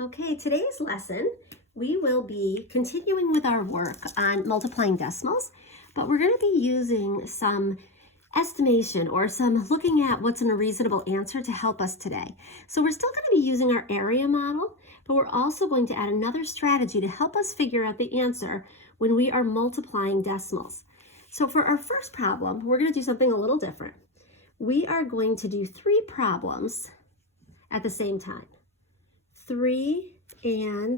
Okay, today's lesson, we will be continuing with our work on multiplying decimals, but we're going to be using some estimation or some looking at what's in a reasonable answer to help us today. So we're still going to be using our area model, but we're also going to add another strategy to help us figure out the answer when we are multiplying decimals. So for our first problem, we're going to do something a little different. We are going to do 3 problems at the same time. 31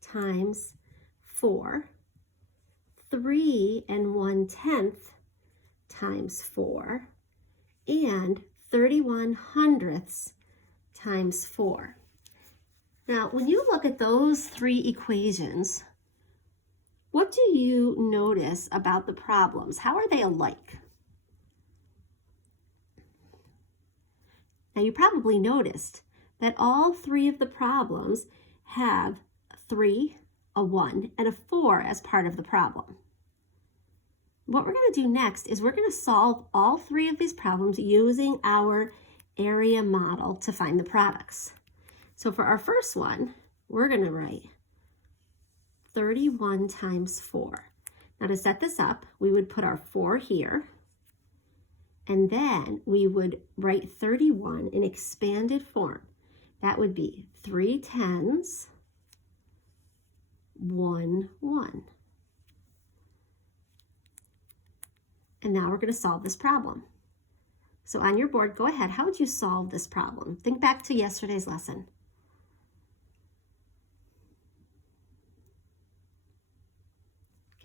times 4, 3 1/10 times 4, and 31 hundredths times 4. Now, when you look at those 3 equations, what do you notice about the problems? How are they alike? Now, you probably noticed that all 3 of the problems have 3, a 1, and a 4 as part of the problem. What we're going to do next is we're going to solve all 3 of these problems using our area model to find the products. So for our first one, we're going to write 31 times 4. Now to set this up, we would put our 4 here, and then we would write 31 in expanded form. That would be 3 tens, 1 1. And now we're going to solve this problem. So on your board, go ahead. How would you solve this problem? Think back to yesterday's lesson.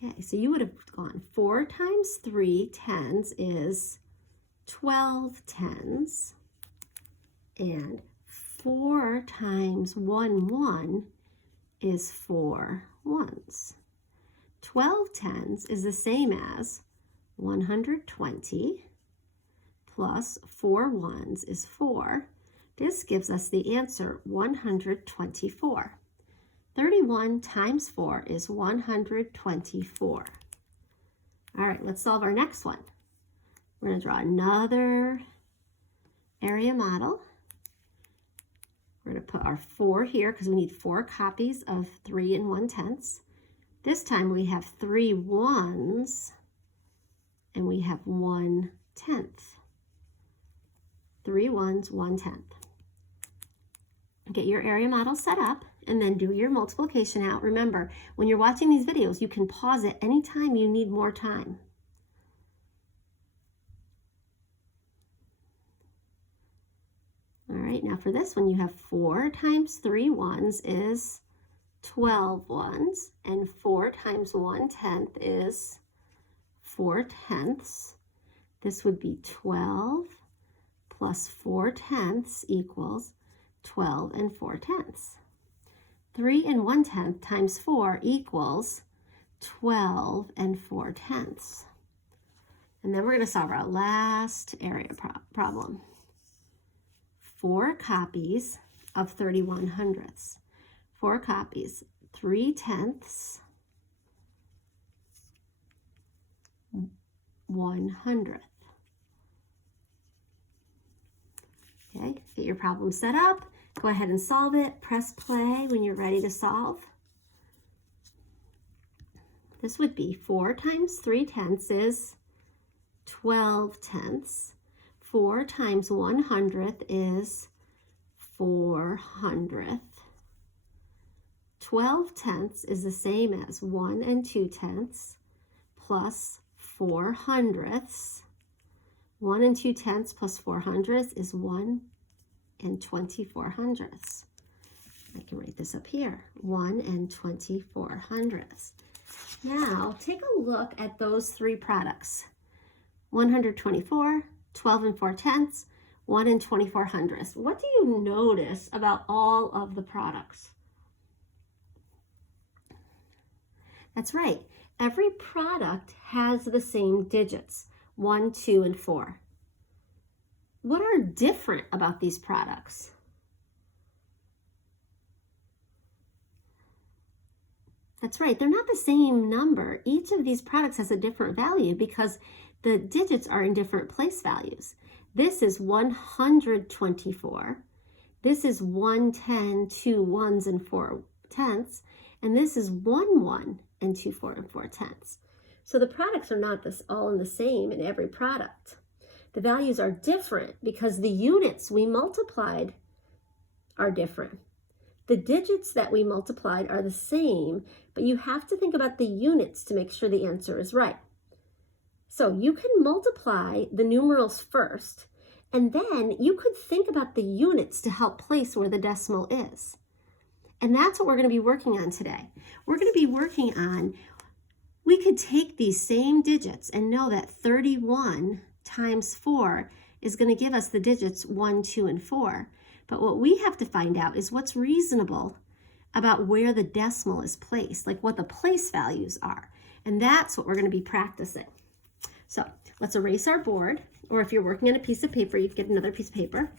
Okay, so you would have gone 4 times 3 tens is 12 tens, and 4 times 1 1 is 4 ones. 12 tens is the same as 120 plus 4 ones is 4. This gives us the answer 124. 31 times 4 is 124. All right, let's solve our next one. We're going to draw another area model. We're going to put our 4 here because we need 4 copies of 3 1/10. This time we have 3 ones and we have 1/10. 3 ones, 1/10. Get your area model set up and then do your multiplication out. Remember, when you're watching these videos, you can pause it anytime you need more time. All right, now for this one, you have 4 times 3 ones is 12 ones, and 4 times 1/10 is 4 tenths. This would be 12 plus 4 tenths equals 12 4/10. 3 1/10 times 4 equals 12 4/10. And then we're going to solve our last area problem. 4 copies of 31 hundredths. 4 copies, 3 tenths, 1/100th. Okay, get your problem set up. Go ahead and solve it. Press play when you're ready to solve. This would be 4 times 3 tenths is 12 tenths. 4 times 1/100th is 4/100th. 12 tenths is the same as 1 2/10 plus 4/100ths. 1 2/10 plus 4/100ths is 1 24/100ths. I can write this up here, 1 24/100ths. Now, take a look at those 3 products. 124, 12 4/10, 1 24/100ths. What do you notice about all of the products? That's right. Every product has the same digits, 1, 2, and 4. What are different about these products? That's right. They're not the same number. Each of these products has a different value because the digits are in different place values. This is 124. This is 110, 2 ones and 4 tenths. And this is 1 1 and 2 4 and 4 tenths. So the products are not all in the same in every product. The values are different because the units we multiplied are different. The digits that we multiplied are the same, but you have to think about the units to make sure the answer is right. So you can multiply the numerals first, and then you could think about the units to help place where the decimal is. And that's what we're going to be working on today. We're going to be working on, we could take these same digits and know that 31 times 4 is going to give us the digits 1, 2, and 4. But what we have to find out is what's reasonable about where the decimal is placed, like what the place values are. And that's what we're going to be practicing. So let's erase our board, or if you're working on a piece of paper, you can get another piece of paper,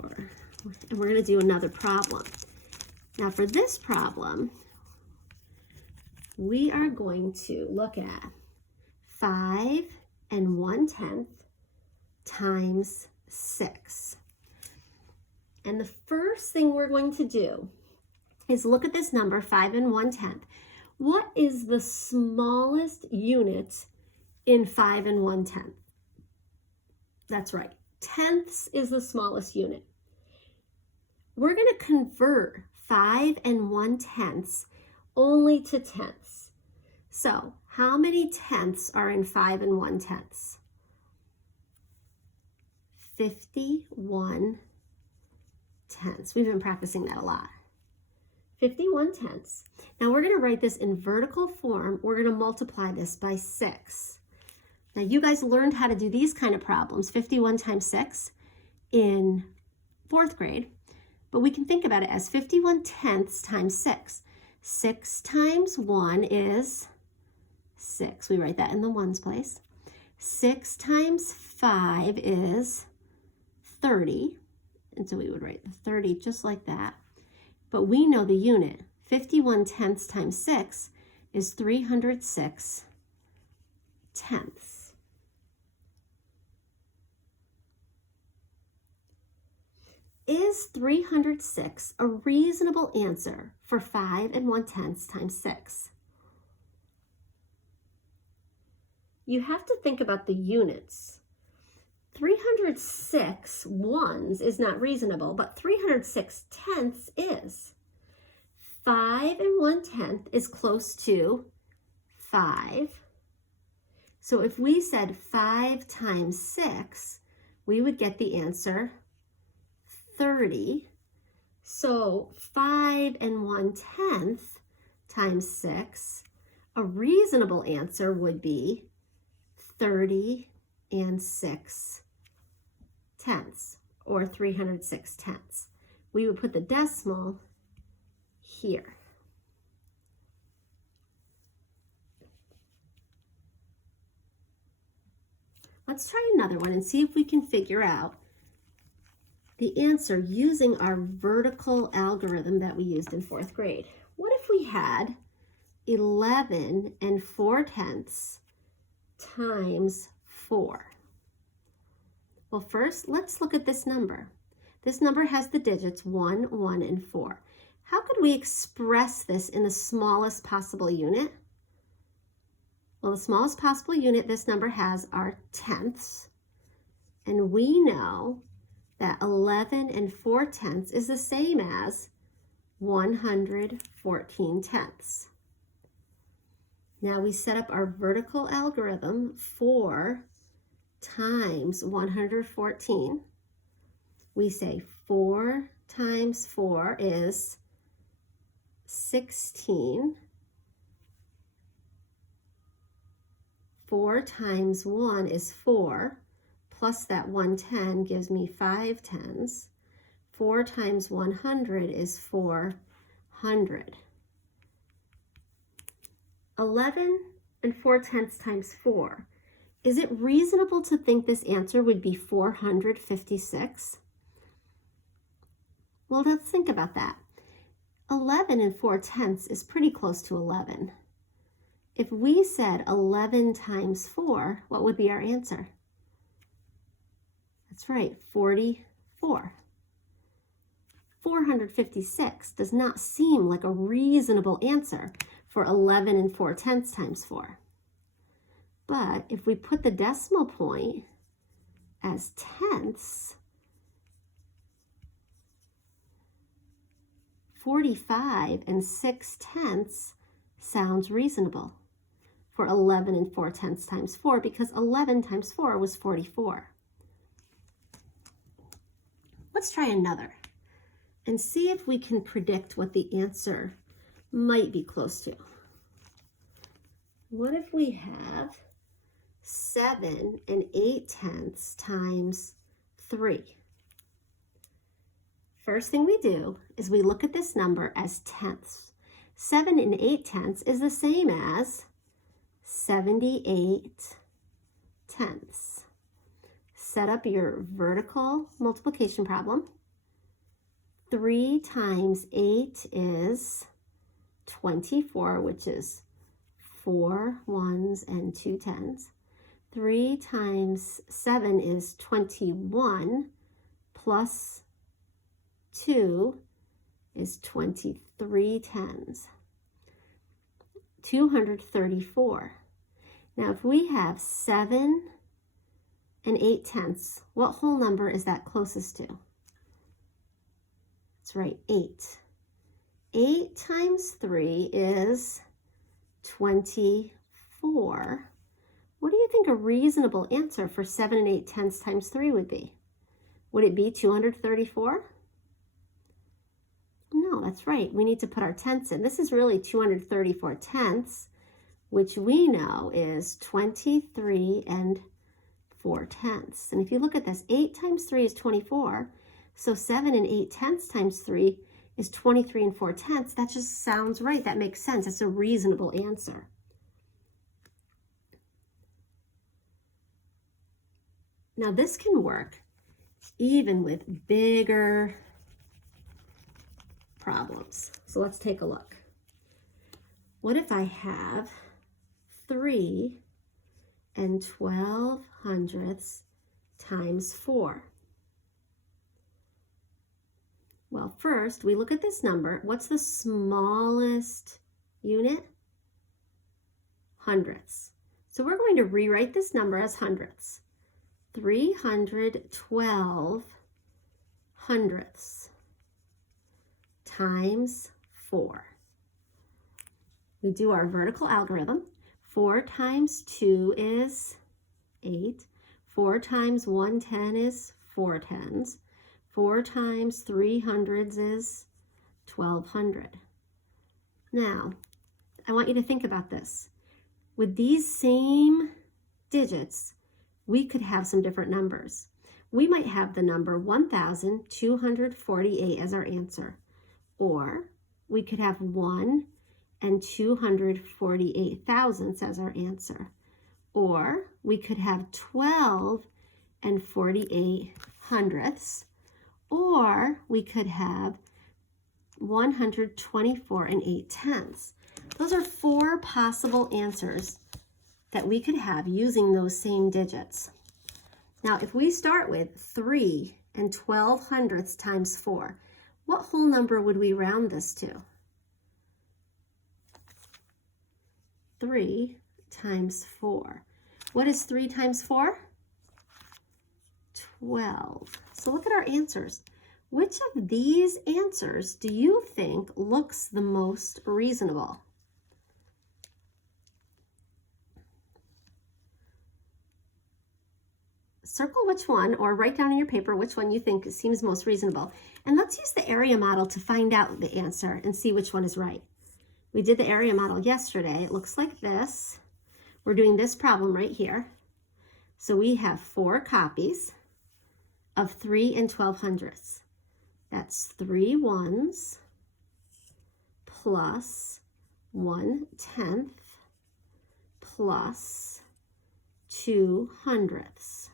and we're going to do another problem. Now for this problem, we are going to look at 5 1/10 times 6. And the first thing we're going to do is look at this number, 5 1/10. What is the smallest unit in 5 1/10? That's right, tenths is the smallest unit. We're going to convert 5 1/10 only to tenths. So how many tenths are in 5 1/10? 51 tenths. We've been practicing that a lot. 51 tenths. Now we're going to write this in vertical form. We're going to multiply this by 6. Now you guys learned how to do these kind of problems, 51 times 6, in 4th grade. But we can think about it as 51 tenths times 6. 6 times 1 is 6. We write that in the ones place. 6 times 5 is 30. And so we would write the 30 just like that. But we know the unit. 51 tenths times 6 is 306 tenths. Is 306 a reasonable answer for 5 1/10 times 6? You have to think about the units. 306 ones is not reasonable, but 306 tenths is. 5 1/10 is close to 5. So if we said 5 times 6, we would get the answer 30. So 5 1/10 times 6, a reasonable answer would be 30 6 tenths, or 306 tenths. We would put the decimal here. Let's try another one and see if we can figure out the answer using our vertical algorithm that we used in 4th grade. What if we had 11 4/10 times 4? Well, first, let's look at this number. This number has the digits 1, 1, and 4. How could we express this in the smallest possible unit? Well, the smallest possible unit this number has are tenths. And we know that 11 4/10 is the same as 114 tenths. Now we set up our vertical algorithm. 4 times 114. We say 4 times 4 is 16. 4 times 1 is 4, plus that 110 gives me 5 tenths. 4 times 100 is 400. 11 4/10 times 4. Is it reasonable to think this answer would be 456? Well, let's think about that. 11 4/10 is pretty close to 11. If we said 11 times 4, what would be our answer? That's right, 44. 456 does not seem like a reasonable answer for 11 4/10 times 4. But if we put the decimal point as tenths, 45 6/10 sounds reasonable for 11 4/10 times 4, because 11 times 4 was 44. Let's try another and see if we can predict what the answer might be close to. What if we have 7 8/10 times 3? First thing we do is we look at this number as tenths. 7 8/10 is the same as 78 tenths. Set up your vertical multiplication problem. 3 times 8 is 24, which is 4 1s and 2 10s. 3 times 7 is 21, plus 2 is 23 10s. 234. Now, if we have 7 8/10, what whole number is that closest to? That's right, 8. 8 times 3 is 24. What do you think a reasonable answer for 7 8/10 times 3 would be? Would it be 234? No, that's right. We need to put our tenths in. This is really 234 tenths, which we know is 23 4/10. And if you look at this, 8 times 3 is 24. So 7 8/10 times 3 is 23 4/10. That just sounds right. That makes sense. It's a reasonable answer. Now this can work even with bigger problems. So let's take a look. What if I have 3 12/100 times 4? Well, first we look at this number. What's the smallest unit? Hundredths. So we're going to rewrite this number as hundredths. 312 hundredths times 4. We do our vertical algorithm. 4 times 2 is 8. 4 times 110 is 4 10s. 4 times 300s is 1200. Now, I want you to think about this. With these same digits, we could have some different numbers. We might have the number 1,248 as our answer, or we could have 1 248 thousandths as our answer, or we could have 12 48 hundredths, or we could have 124 8/10. Those are 4 possible answers that we could have using those same digits. Now, if we start with 3 12/100 times 4, what whole number would we round this to? 3 times 4. What is 3 times 4? 12. So look at our answers. Which of these answers do you think looks the most reasonable? Circle which one, or write down in your paper which one you think seems most reasonable. And let's use the area model to find out the answer and see which one is right. We did the area model yesterday. It looks like this. We're doing this problem right here. So we have 4 copies of 3 12/100. That's 3 1s plus 1/10 plus 2 hundredths.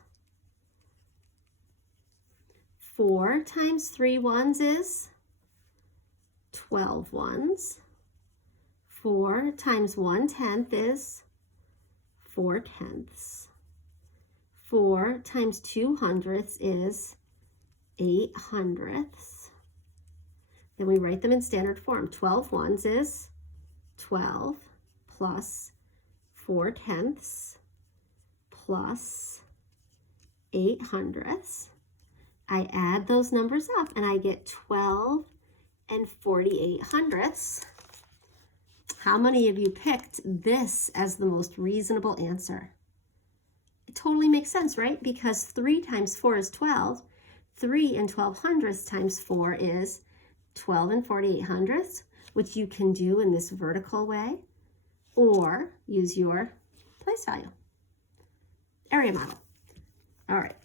4 times 3 1s is 12 1s. 4 times 1/10 is 4 tenths. 4 times 2/100 is 8/100. Then we write them in standard form. 12 ones is 12 plus 4/10 plus 8/100. I add those numbers up and I get 12 and 48/100. How many of you picked this as the most reasonable answer? It totally makes sense, right? Because 3 times 4 is 12. 3 and 12/100 times 4 is 12 and 48/100, which you can do in this vertical way or use your place value area model. All right,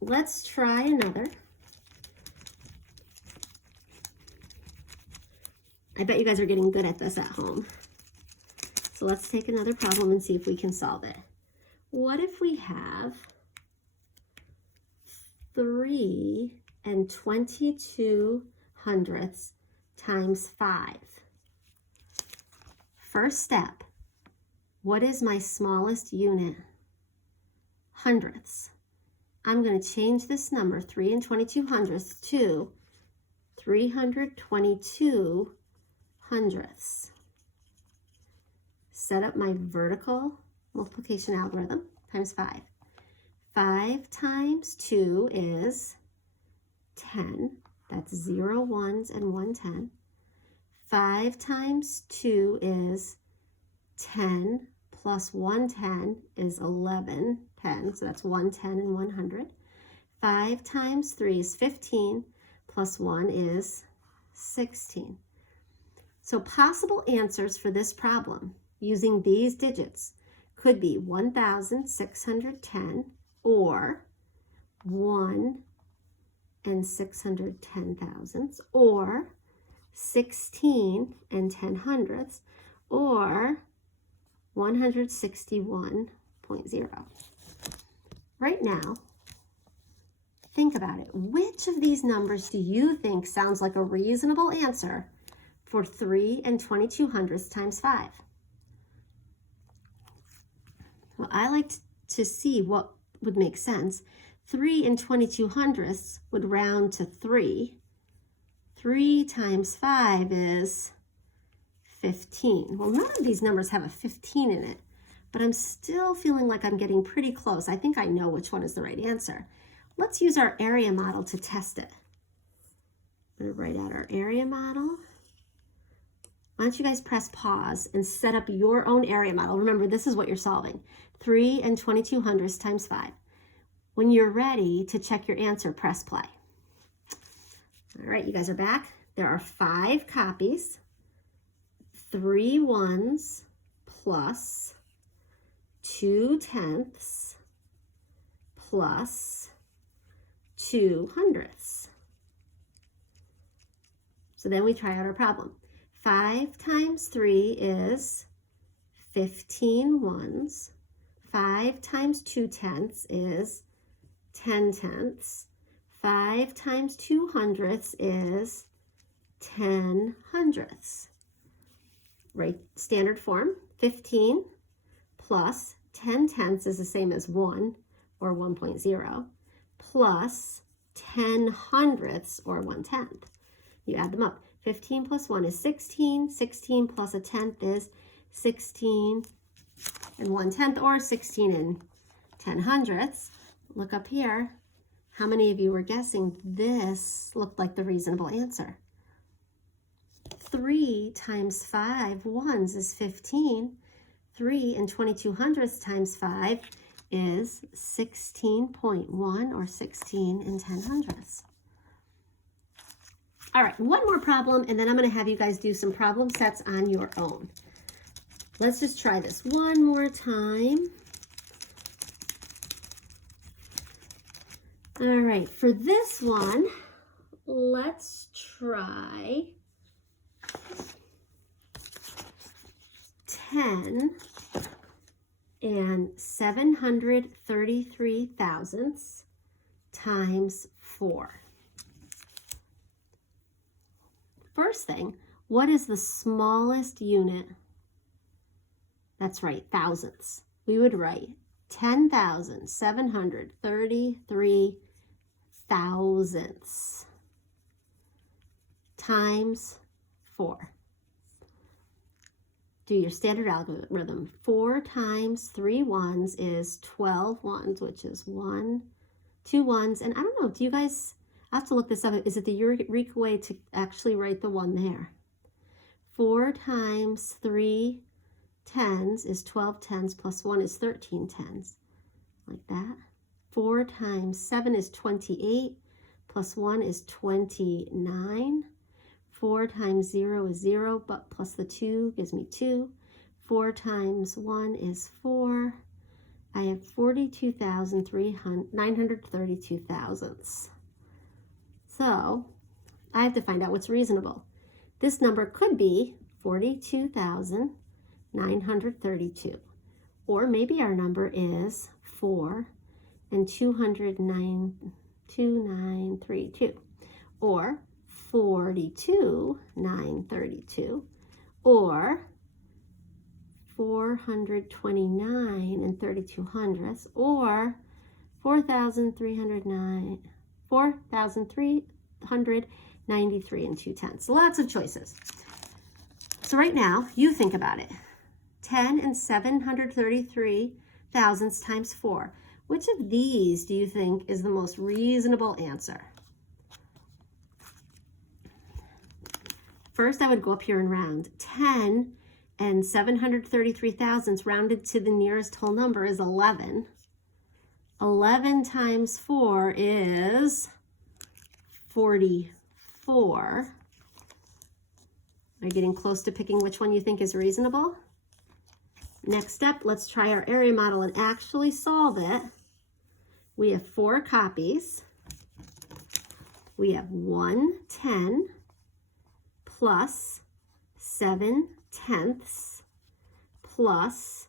let's try another. I bet you guys are getting good at this at home. So let's take another problem and see if we can solve it. What if we have 3 and 22/100 times 5? First step, what is my smallest unit? Hundredths. I'm going to change this number, 3 and 22/100, to 322/100. Set up my vertical multiplication algorithm, times 5. 5 times 2 is 10. That's 0 ones and 1 10. 5 times 2 is 10 plus 1 10 is 11 10. So that's 1 10 and 100. 5 times 3 is 15 plus 1 is 16. So possible answers for this problem using these digits could be 1,610 or 1 and 610 thousandths, or 16 and 10/100 or 161.0. Right now, think about it. Which of these numbers do you think sounds like a reasonable answer for 3 and 22/100 times 5? Well, I like to see what would make sense. 3 and 22/100 would round to 3. 3 times 5 is 15. Well, none of these numbers have a 15 in it, but I'm still feeling like I'm getting pretty close. I think I know which one is the right answer. Let's use our area model to test it. I'm going to write out our area model. Why don't you guys press pause and set up your own area model. Remember, this is what you're solving. 3 and 22/100 times 5. When you're ready to check your answer, press play. All right, you guys are back. There are 5 copies. 3 ones plus 2 tenths plus 2 hundredths. So then we try out our problem. 5 times 3 is 15 ones. 5 times 2 tenths is 10 tenths. 5 times 2 hundredths is 10 hundredths. Right, standard form, 15 plus 10 tenths is the same as 1, or 1.0, plus 10 hundredths, or 1/10. You add them up. 15 plus 1 is 16. 16 plus a tenth is 16 and 1/10, or 16 and 10 hundredths. Look up here. How many of you were guessing this looked like the reasonable answer? 3 times 5 ones is 15. 3 and 22/100 times 5 is 16.1, or 16 and 10/100. All right, one more problem, and then I'm going to have you guys do some problem sets on your own. Let's just try this one more time. All right, for this one, let's try 10 and 733 thousandths times 4. First thing, what is the smallest unit? That's right, thousandths. We would write 10,733 thousandths times 4. Do your standard algorithm. 4 times 3 ones is 12 ones, which is 1, 2 ones. And I don't know, do you guys, I have to look this up. Is it the Eureka way to actually write the 1 there? 4 times 3 tens is 12 tens plus 1 is 13 tens. Like that. 4 times 7 is 28 plus 1 is 29. 4 times 0 is 0, but plus the 2 gives me 2. 4 times 1 is 4. I have 42,932 thousandths. So I have to find out what's reasonable. This number could be 42,932. Or maybe our number is 4 and 209,932. Or 42,932, or 429 and 32 hundredths, or 4,393 and 2 tenths. Lots of choices. So right now, you think about it. 10 and 733 thousandths times 4. Which of these do you think is the most reasonable answer? First, I would go up here and round. 10 and 733 thousandths rounded to the nearest whole number is 11. 11 times 4 is 44. Are you getting close to picking which one you think is reasonable? Next up, let's try our area model and actually solve it. We have 4 copies. We have 1 10 plus 7 tenths plus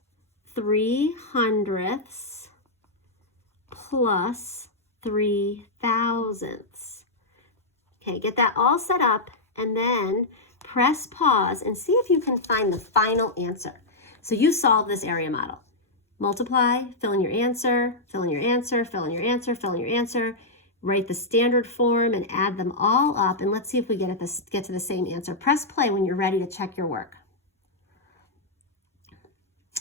3 hundredths plus 3 thousandths. Okay, get that all set up and then press pause and see if you can find the final answer. So you solve this area model. Multiply, fill in your answer, fill in your answer, fill in your answer, fill in your answer. Write the standard form and add them all up, and let's see if we get to the same answer. Press play when you're ready to check your work.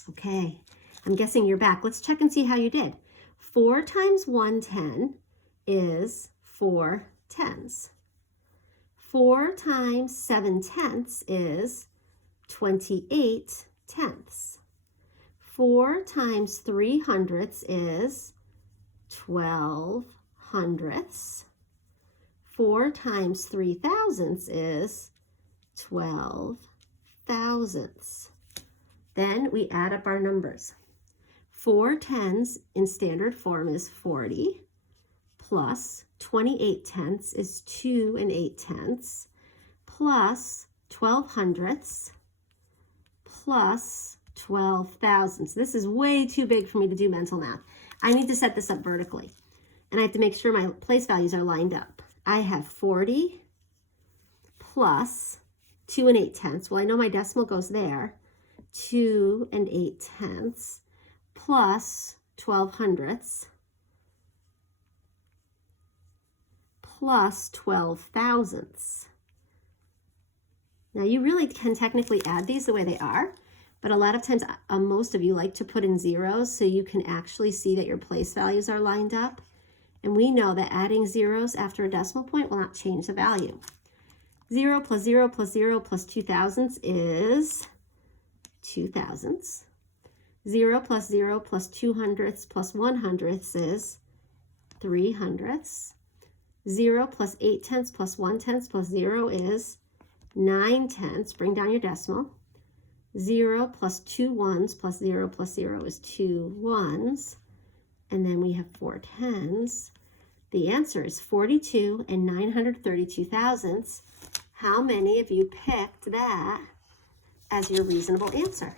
Okay, I'm guessing you're back. Let's check and see how you did. 4 times 110 is 4 tenths. 4 times 7 tenths is 28 tenths. 4 times 3 hundredths is 12 hundredths. 4 times 3 thousandths is 12 thousandths. Then we add up our numbers. 4 tens in standard form is 40, plus 28 tenths is 2 and 8 tenths, plus 12 hundredths, plus 12 thousandths. This is way too big for me to do mental math. I need to set this up vertically. And I have to make sure my place values are lined up. I have 40 plus 2 and 8 tenths. Well, I know my decimal goes there. 2 and 8 tenths plus 12 hundredths plus 12 thousandths. Now you really can technically add these the way they are, but a lot of times most of you like to put in zeros so you can actually see that your place values are lined up. And we know that adding zeros after a decimal point will not change the value. 0 plus 0 plus 0 plus 2 thousandths is 2 thousandths. 0 plus 0 plus 2 hundredths plus 1 hundredths is 3 hundredths. 0 plus 8 tenths plus 1 tenth plus 0 is 9 tenths. Bring down your decimal. 0 plus 2 ones plus 0 plus 0 is 2 ones. And then we have 4 tens. The answer is 42 and 932 thousandths. How many of you picked that as your reasonable answer?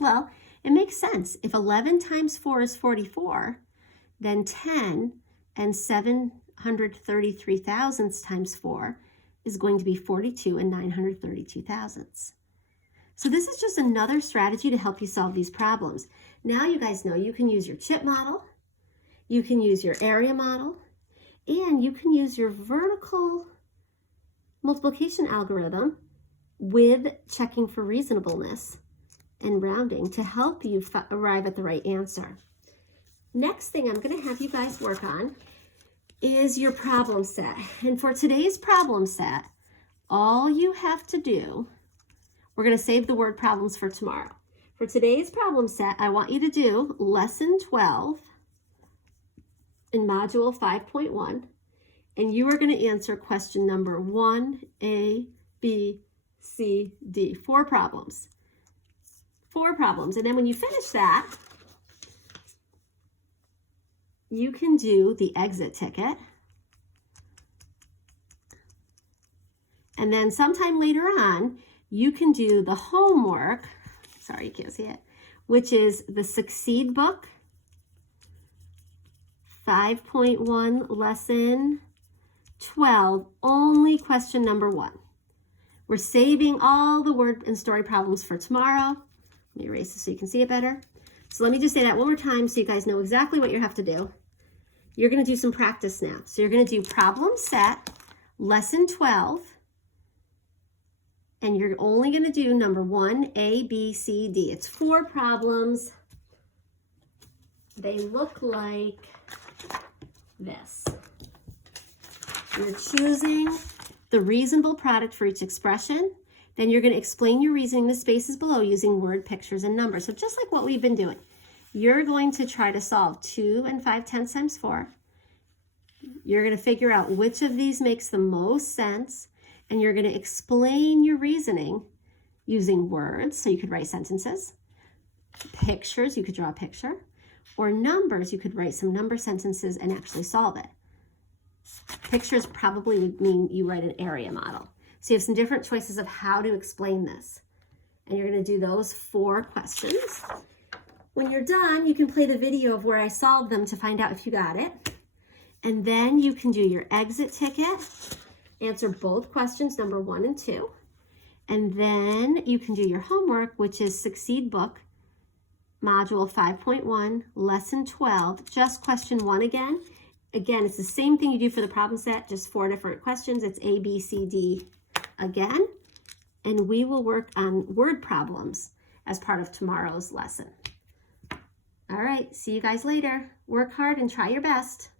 Well, it makes sense. If 11 times 4 is 44, then 10 and 733 thousandths times 4 is going to be 42 and 932 thousandths. So this is just another strategy to help you solve these problems. Now you guys know you can use your chip model, you can use your area model, and you can use your vertical multiplication algorithm with checking for reasonableness and rounding to help you arrive at the right answer. Next thing I'm going to have you guys work on is your problem set. And for today's problem set, all you have to do, we're going to save the word problems for tomorrow. For today's problem set, I want you to do lesson 12 in module 5.1, and you are going to answer question number 1A, B, C, D. 4 problems. 4 problems. And then when you finish that, you can do the exit ticket. And then sometime later on, you can do the homework. Sorry, you can't see it. Which is the Succeed book, 5.1 lesson 12, only question number 1. We're saving all the word and story problems for tomorrow. Let me erase this so you can see it better. So let me just say that one more time so you guys know exactly what you have to do. You're going to do some practice now. So you're going to do problem set, lesson 12, and you're only going to do number 1, A, B, C, D. It's 4 problems. They look like this. You're choosing the reasonable product for each expression. Then you're going to explain your reasoning in the spaces below using word, pictures, and numbers. So just like what we've been doing. You're going to try to solve 2 and 5/10 times 4. You're going to figure out which of these makes the most sense, and you're going to explain your reasoning using words, so you could write sentences, pictures, you could draw a picture, or numbers, you could write some number sentences and actually solve it. Pictures probably would mean you write an area model. So you have some different choices of how to explain this. And you're going to do those 4 questions. When you're done, you can play the video of where I solved them to find out if you got it. And then you can do your exit ticket, answer both questions, number 1 and 2. And then you can do your homework, which is Succeed book, module 5.1, lesson 12, just question 1 again. Again, it's the same thing you do for the problem set, just 4 different questions. It's A, B, C, D again. And we will work on word problems as part of tomorrow's lesson. All right, see you guys later. Work hard and try your best.